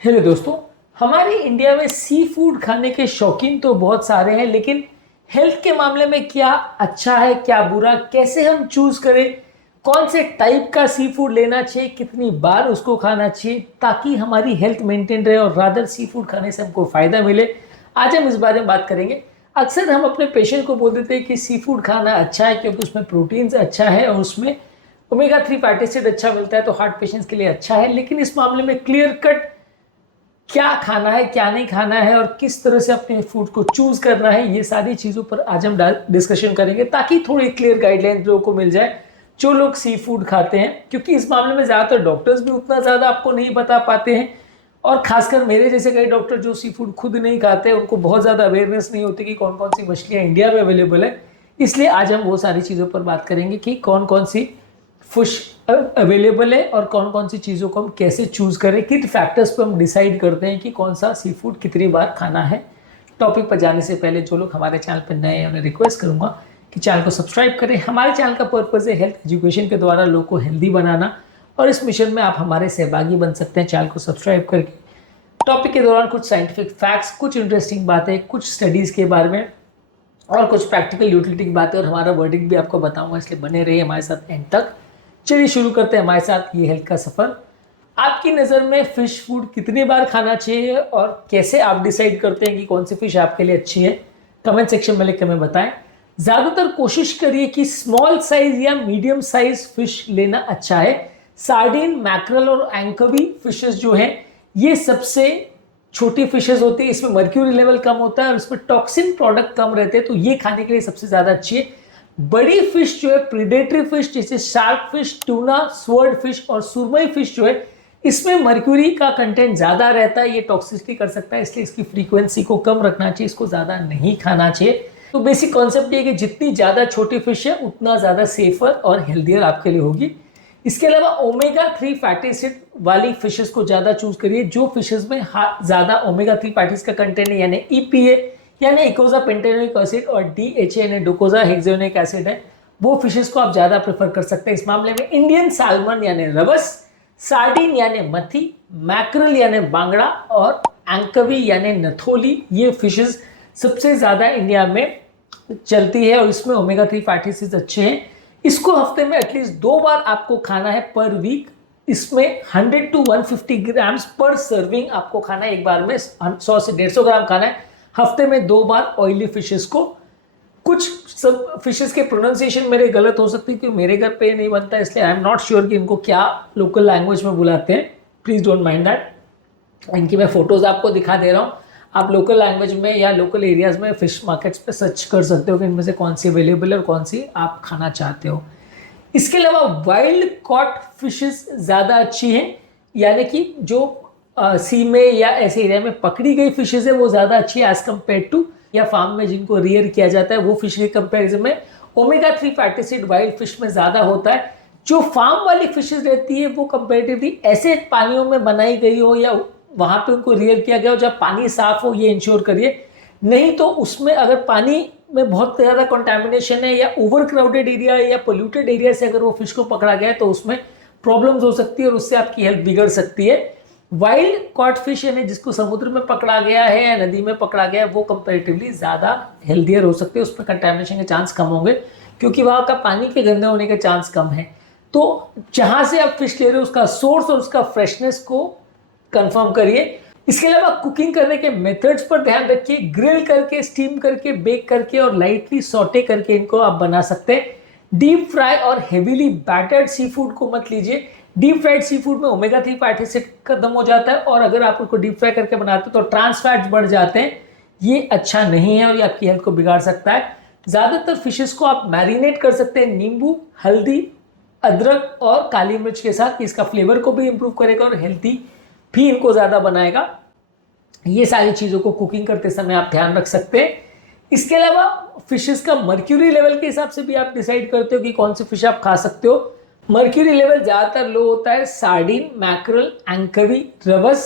Hello दोस्तों। हमारे India में सी फूड खाने के शौकीन तो बहुत सारे हैं, लेकिन हेल्थ के मामले में क्या अच्छा है क्या बुरा, कैसे हम चूज करें, कौन से टाइप का सी फूड लेना चाहिए, कितनी बार उसको खाना चाहिए ताकि हमारी हेल्थ मेंटेन रहे और रादर सी फूड खाने से हमको फायदा मिले। आज हम इस बारे में बात करेंगे। अक्सर हम अपने पेशेंट को बोल देते हैं कि सी फूड खाना अच्छा है क्योंकि उसमें प्रोटीन्स अच्छा है और उसमें ओमेगा 3 फैटी एसिड अच्छा मिलता है, तो हार्ट पेशेंट्स के लिए अच्छा है। लेकिन इस मामले में क्लियर कट क्या खाना है क्या नहीं खाना है और किस तरह से अपने फूड को चूज करना है, ये सारी चीजों पर आज हम डिस्कशन करेंगे ताकि थोड़ी क्लियर गाइडलाइन लोगों को मिल जाए जो लोग सी फूड खाते हैं। क्योंकि इस मामले में ज्यादातर डॉक्टर्स भी उतना ज्यादा आपको नहीं बता पाते हैं, और खासकर मेरे जैसे कई डॉक्टर जो सी फूड खुद नहीं खाते उनको बहुत ज्यादा अवेयरनेस नहीं होती कि कौन कौन सी मछलियां इंडिया में अवेलेबल है। इसलिए आज हम वो सारी चीजों पर बात करेंगे कि कौन कौन सी फिश अवेलेबल है और कौन कौन सी चीज़ों को हम कैसे चूज करें, किन फैक्टर्स पे हम डिसाइड करते हैं कि कौन सा सी फूड कितनी बार खाना है। टॉपिक पर जाने से पहले जो लोग हमारे चैनल पर नए हैं उन्हें रिक्वेस्ट करूंगा कि चैनल को सब्सक्राइब करें। हमारे चैनल का पर्पज़ है हेल्थ एजुकेशन के द्वारा लोग को हेल्दी बनाना, और इस मिशन में आप हमारे सहभागी बन सकते हैं चैनल को सब्सक्राइब करके। टॉपिक के दौरान कुछ साइंटिफिक फैक्ट्स, कुछ इंटरेस्टिंग बातें, कुछ स्टडीज़ के बारे में और कुछ प्रैक्टिकल यूटिलिटी की बातें और हमारा वर्डिंग भी आपको बताऊंगा, इसलिए बने रहिए हमारे साथ एंड तक। चलिए शुरू करते हैं हमारे साथ ये हेल्थ का सफर। आपकी नज़र में फिश फूड कितनी बार खाना चाहिए और कैसे आप डिसाइड करते हैं कि कौन सी फिश आपके लिए अच्छी है, कमेंट सेक्शन में लिख के हमें बताएं। ज़्यादातर कोशिश करिए कि स्मॉल साइज या मीडियम साइज फिश लेना अच्छा है। सार्डिन, मैक्रल और एंकोवी फिशेस जो हैं ये सबसे छोटी फिशेस होती है, इसमें मर्क्यूरी लेवल कम होता है और इसमें टॉक्सिन प्रोडक्ट कम रहते हैं, तो ये खाने के लिए सबसे ज़्यादा अच्छी है। बड़ी फिश जो है प्रीडेटरी फिश जैसे shark fish, tuna, sword fish और सुरमई फिश जो है इसमें मर्क्यूरी का कंटेंट ज्यादा रहता है, ये टॉक्सिसिटी कर सकता है, इसलिए इसकी फ्रीक्वेंसी को कम रखना चाहिए, इसको ज्यादा नहीं खाना चाहिए। तो बेसिक कॉन्सेप्ट ये कि जितनी ज्यादा छोटी फिश है उतना ज्यादा सेफर और हेल्दियर आपके लिए होगी। इसके अलावा ओमेगा 3 फैटी एसिड वाली फिशेस को ज्यादा चूज करिए, जो फिशेस में ज्यादा ओमेगा 3 फैटीज का कंटेंट है, यानी ईपीए यानी इकोजा पेंटेनोइक एसिड और डीएचए यानी डोकोजा हेक्सेनोइक एसिड है, वो फिशेस को आप ज्यादा प्रेफर कर सकते हैं। इस मामले में इंडियन सैल्मन यानी रवस, सार्डिन यानी मथी, मैक्रल यानी बांगड़ा और एंकवी यानी नथोली, ये फिशेस सबसे ज्यादा इंडिया में चलती है और इसमें ओमेगा 3 फैटी एसिड्स अच्छे हैं। इसको हफ्ते में एटलीस्ट 2 बार आपको खाना है पर वीक। इसमें 100 to 150 ग्राम्स पर सर्विंग आपको खाना है, एक बार में 100 से 150 ग्राम खाना है। हफ्ते में 2 बार ऑयली फिशेस को। कुछ सब फिशेस के प्रोनाउंसिएशन मेरे गलत हो सकती है क्योंकि मेरे घर पे नहीं बनता, इसलिए आई एम नॉट श्योर कि इनको क्या लोकल लैंग्वेज में बुलाते हैं, प्लीज डोंट माइंड दैट। इनकी मैं फोटोज आपको दिखा दे रहा हूँ, आप लोकल लैंग्वेज में या लोकल एरियाज में फिश मार्केट्स पे सर्च कर सकते हो कि इनमें से कौन सी अवेलेबल है और कौन सी आप खाना चाहते हो। इसके अलावा वाइल्ड कॉट फिशेस ज़्यादा अच्छी हैं, यानी कि जो सी में या ऐसे एरिया में पकड़ी गई फिशेस है वो ज़्यादा अच्छी है एज कम्पेयर टू या फार्म में जिनको रियर किया जाता है वो फिश के कंपेरिजन में omega 3 fatty acid wild fish में ज़्यादा होता है। जो फार्म वाली फिशेस रहती है वो कंपेरेटिवली ऐसे पानियों में बनाई गई हो या वहाँ पे उनको रियर किया गया हो जब पानी साफ हो, ये इंश्योर करिए। नहीं तो उसमें अगर पानी में बहुत ज़्यादा कंटामिनेशन है या ओवर क्राउडेड एरिया है या पोल्यूटेड एरिया से अगर वो फिश को पकड़ा गया है तो उसमें प्रॉब्लम्स हो सकती है और उससे आपकी हेल्थ बिगड़ सकती है। वाइल्ड कॉट फिश यानी जिसको समुद्र में पकड़ा गया है या नदी में पकड़ा गया है वो कंपेरेटिवली ज़्यादा हेल्दियर हो सकते हैं, उसमें कंटामिनेशन के चांस कम होंगे क्योंकि वहाँ का पानी के गंदे होने के चांस कम है। तो जहाँ से आप फिश ले रहे हो उसका सोर्स और उसका फ्रेशनेस को कंफर्म करिए। इसके अलावा कुकिंग करने के मेथड्स पर ध्यान रखिए, ग्रिल करके, स्टीम करके, बेक करके और लाइटली सॉटे करके इनको आप बना सकते हैं। डीप फ्राई और हेवीली बैटर्ड सी फूड को मत लीजिए। डीप फ्राइड सी फूड में ओमेगा 3 फैटी एसिड खत्म हो जाता है और अगर आप उनको डीप फ्राई करके बनाते हो तो ट्रांस फैट्स बढ़ जाते हैं, ये अच्छा नहीं है और ये आपकी हेल्थ को बिगाड़ सकता है। ज़्यादातर फिशेस को आप मैरिनेट कर सकते हैं नींबू, हल्दी, अदरक और काली मिर्च के साथ, इसका फ्लेवर को भी इंप्रूव करेगा और हेल्थी भी इनको ज़्यादा बनाएगा। ये सारी चीज़ों को कुकिंग करते समय आप ध्यान रख सकते हैं। इसके अलावा फिशेस का मर्क्यूरी लेवल के हिसाब से भी आप डिसाइड करते हो कि कौन सी फिश आप खा सकते हो। मर्क्यूरी लेवल ज़्यादातर लो होता है सार्डिन, मैक्रल, एंकवी, रवस,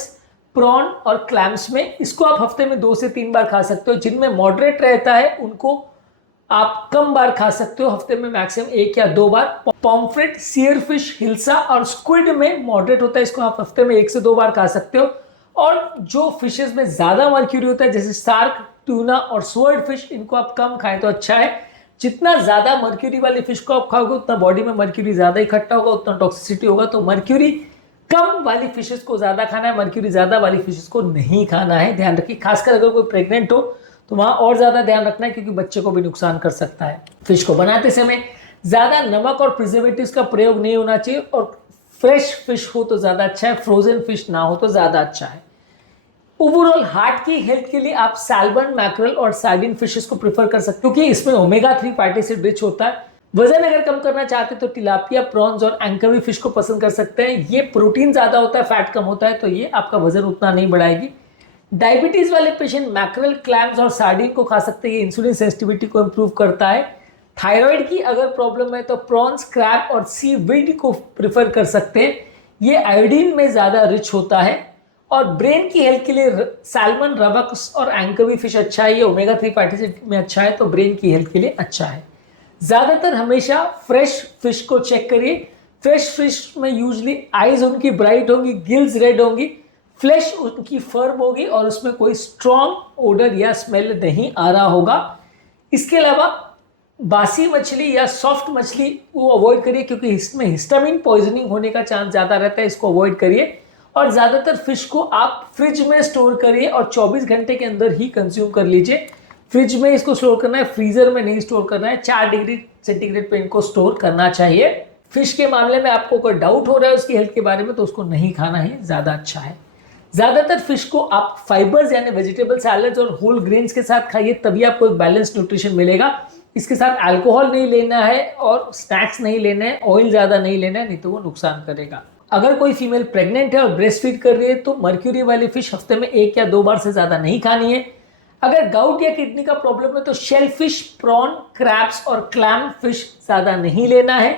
प्रॉन और क्लैम्स में। इसको आप हफ्ते में 2 से 3 बार खा सकते हो। जिनमें मॉडरेट रहता है उनको आप कम बार खा सकते हो, हफ्ते में मैक्सिमम 1 या 2 बार। पॉम्फ्रेट, सीयर फिश, हिल्सा और स्क्विड में मॉडरेट होता है, इसको आप हफ्ते में 1 से 2 बार खा सकते हो। और जो फिशेस में ज़्यादा मर्क्यूरी होता है जैसे शार्क, ट्यूना और स्वर्ड फिश, इनको आप कम खाएं तो अच्छा है। जितना ज़्यादा मर्क्यूरी वाली फिश को आप खाओगे उतना बॉडी में मर्क्यूरी ज़्यादा इकट्ठा होगा, उतना टॉक्सिसिटी होगा। तो मर्क्यूरी कम वाली फिशेस को ज़्यादा खाना है, मर्क्यूरी ज़्यादा वाली फिशेस को नहीं खाना है। ध्यान रखिए, खासकर अगर कोई प्रेग्नेंट हो तो वहाँ और ज़्यादा ध्यान रखना है क्योंकि बच्चे को भी नुकसान कर सकता है। फिश को बनाते समय ज़्यादा नमक और प्रिजर्वेटिव्स का प्रयोग नहीं होना चाहिए और फ्रेश फिश हो तो ज़्यादा अच्छा है, फ्रोजन फिश ना हो तो ज़्यादा अच्छा है। ओवरऑल हार्ट की हेल्थ के लिए आप सैल्मन, मैकरल और सार्डिन फिशेस को प्रेफर कर सकते हो क्योंकि इसमें ओमेगा 3 फैटी एसिड रिच होता है। वजन अगर कम करना चाहते तो टिलापिया, प्रॉन्स और एंकवी फिश को पसंद कर सकते हैं। ये प्रोटीन ज्यादा होता है, फैट कम होता है, तो ये आपका वजन उतना नहीं बढ़ाएगी। डायबिटीज वाले पेशेंट मैकरल, क्लैम्स और सार्डिन को खा सकते हैं। ये इंसुलिन सेंसिटिविटी को इंप्रूव करता है। थायराइड की अगर प्रॉब्लम है तो प्रॉन्स, क्रैब और सी वीड को प्रेफर कर सकते हैं। ये आयोडीन में ज्यादा रिच होता है। और ब्रेन की हेल्थ के लिए सैल्मन, रबक्स और एंकवी फिश अच्छा है। ये ओमेगा 3 फैटी एसिड में अच्छा है, तो ब्रेन की हेल्थ के लिए अच्छा है। ज्यादातर हमेशा फ्रेश फिश को चेक करिए। फ्रेश फिश में यूजली आईज उनकी ब्राइट होंगी, गिल्स रेड होंगी, फ्लैश उनकी फर्म होगी और उसमें कोई स्ट्रॉन्ग ओडर या स्मेल नहीं आ रहा होगा। इसके अलावा बासी मछली या सॉफ्ट मछली को अवॉइड करिए क्योंकि इसमें हिस्टामिन पॉइजनिंग होने का चांस ज़्यादा रहता है, इसको अवॉइड करिए। और ज़्यादातर फिश को आप फ्रिज में स्टोर करिए और 24 घंटे के अंदर ही कंज्यूम कर लीजिए। फ्रिज में इसको स्टोर करना है, फ्रीजर में नहीं स्टोर करना है। 4 डिग्री सेंटीग्रेड पे इनको स्टोर करना चाहिए। फिश के मामले में आपको कोई डाउट हो रहा है उसकी हेल्थ के बारे में तो उसको नहीं खाना ही ज़्यादा अच्छा है। ज़्यादातर फिश को आप फाइबर्स यानी वेजिटेबल सैलड्स और होल ग्रेन्स के साथ खाइए, तभी आपको एक बैलेंस न्यूट्रिशन मिलेगा। इसके साथ अल्कोहल नहीं लेना है और स्नैक्स नहीं लेना है, ऑयल ज़्यादा नहीं लेना है, नहीं तो वो नुकसान करेगा। अगर कोई फीमेल प्रेग्नेंट है और ब्रेस्ट फीड कर रही है तो मर्क्यूरी वाली फिश हफ्ते में 1 या 2 बार से ज़्यादा नहीं खानी है। अगर गाउट या किडनी का प्रॉब्लम है तो शेल फिश, प्रॉन, क्रैब्स और क्लैम फिश ज़्यादा नहीं लेना है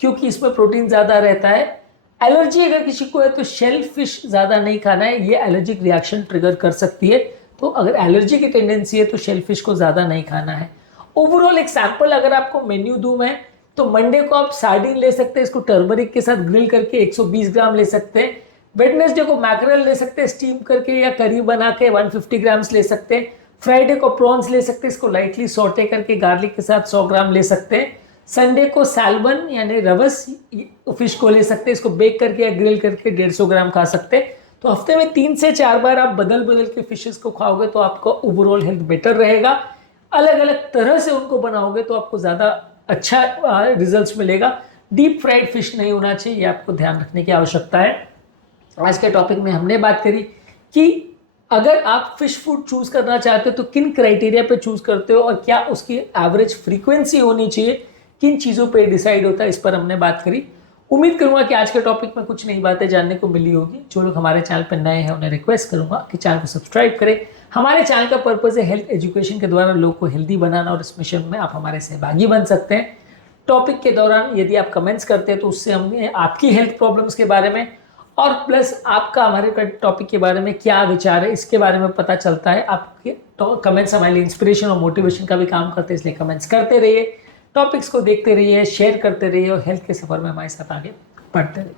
क्योंकि इसमें प्रोटीन ज़्यादा रहता है। एलर्जी अगर किसी को है तो शेल फिश ज़्यादा नहीं खाना है, ये एलर्जिक रिएक्शन ट्रिगर कर सकती है। तो अगर एलर्जी की टेंडेंसी है तो शेल फिश को ज़्यादा नहीं खाना है। ओवरऑल एक सैंपल अगर आपको मेन्यू दूं मैं तो मंडे को आप सार्डिन ले सकते हैं, इसको टर्मरिक के साथ ग्रिल करके 120 ग्राम ले सकते हैं। वेडनेसडे को मैकरल ले सकते हैं स्टीम करके या करी बना के 150 ग्राम्स ले सकते हैं। फ्राइडे को प्रॉन्स ले सकते हैं, इसको लाइटली सॉटे करके गार्लिक के साथ 100 ग्राम ले सकते हैं। संडे को सैल्मन यानी रवस फिश को ले सकते हैं, इसको बेक करके या ग्रिल करके 150 ग्राम खा सकते हैं। तो हफ्ते में 3 से 4 बार आप बदल बदल के फिशेस को खाओगे तो आपका ओवरऑल हेल्थ बेटर रहेगा। अलग अलग तरह से उनको बनाओगे तो आपको ज़्यादा अच्छा रिजल्ट्स मिलेगा। डीप फ्राइड फिश नहीं होना चाहिए, ये आपको ध्यान रखने की आवश्यकता है। आज के टॉपिक में हमने बात करी कि अगर आप फिश फूड चूज करना चाहते हो तो किन क्राइटेरिया पे चूज करते हो और क्या उसकी एवरेज फ्रीक्वेंसी होनी चाहिए, किन चीज़ों पे डिसाइड होता है, इस पर हमने बात करी। उम्मीद करूंगा कि आज के टॉपिक में कुछ नई बातें जानने को मिली होगी। जो लोग हमारे चैनल पर नए हैं उन्हें रिक्वेस्ट करूंगा कि चैनल को सब्सक्राइब करें। हमारे चैनल का पर्पज़ है हेल्थ एजुकेशन के द्वारा लोग को हेल्दी बनाना और इस मिशन में आप हमारे सहभागी बन सकते हैं। टॉपिक के दौरान यदि आप कमेंट्स करते हैं तो उससे हमें आपकी हेल्थ प्रॉब्लम्स के बारे में और प्लस आपका हमारे टॉपिक के बारे में क्या विचार है इसके बारे में पता चलता है। आपके कमेंट्स हमारे लिए इंस्पिरेशन और मोटिवेशन का भी काम करते हैं, इसलिए कमेंट्स करते रहिए, टॉपिक्स को देखते रहिए, शेयर करते रहिए और हेल्थ के सफर में हमारे साथ आगे बढ़ते रहिए।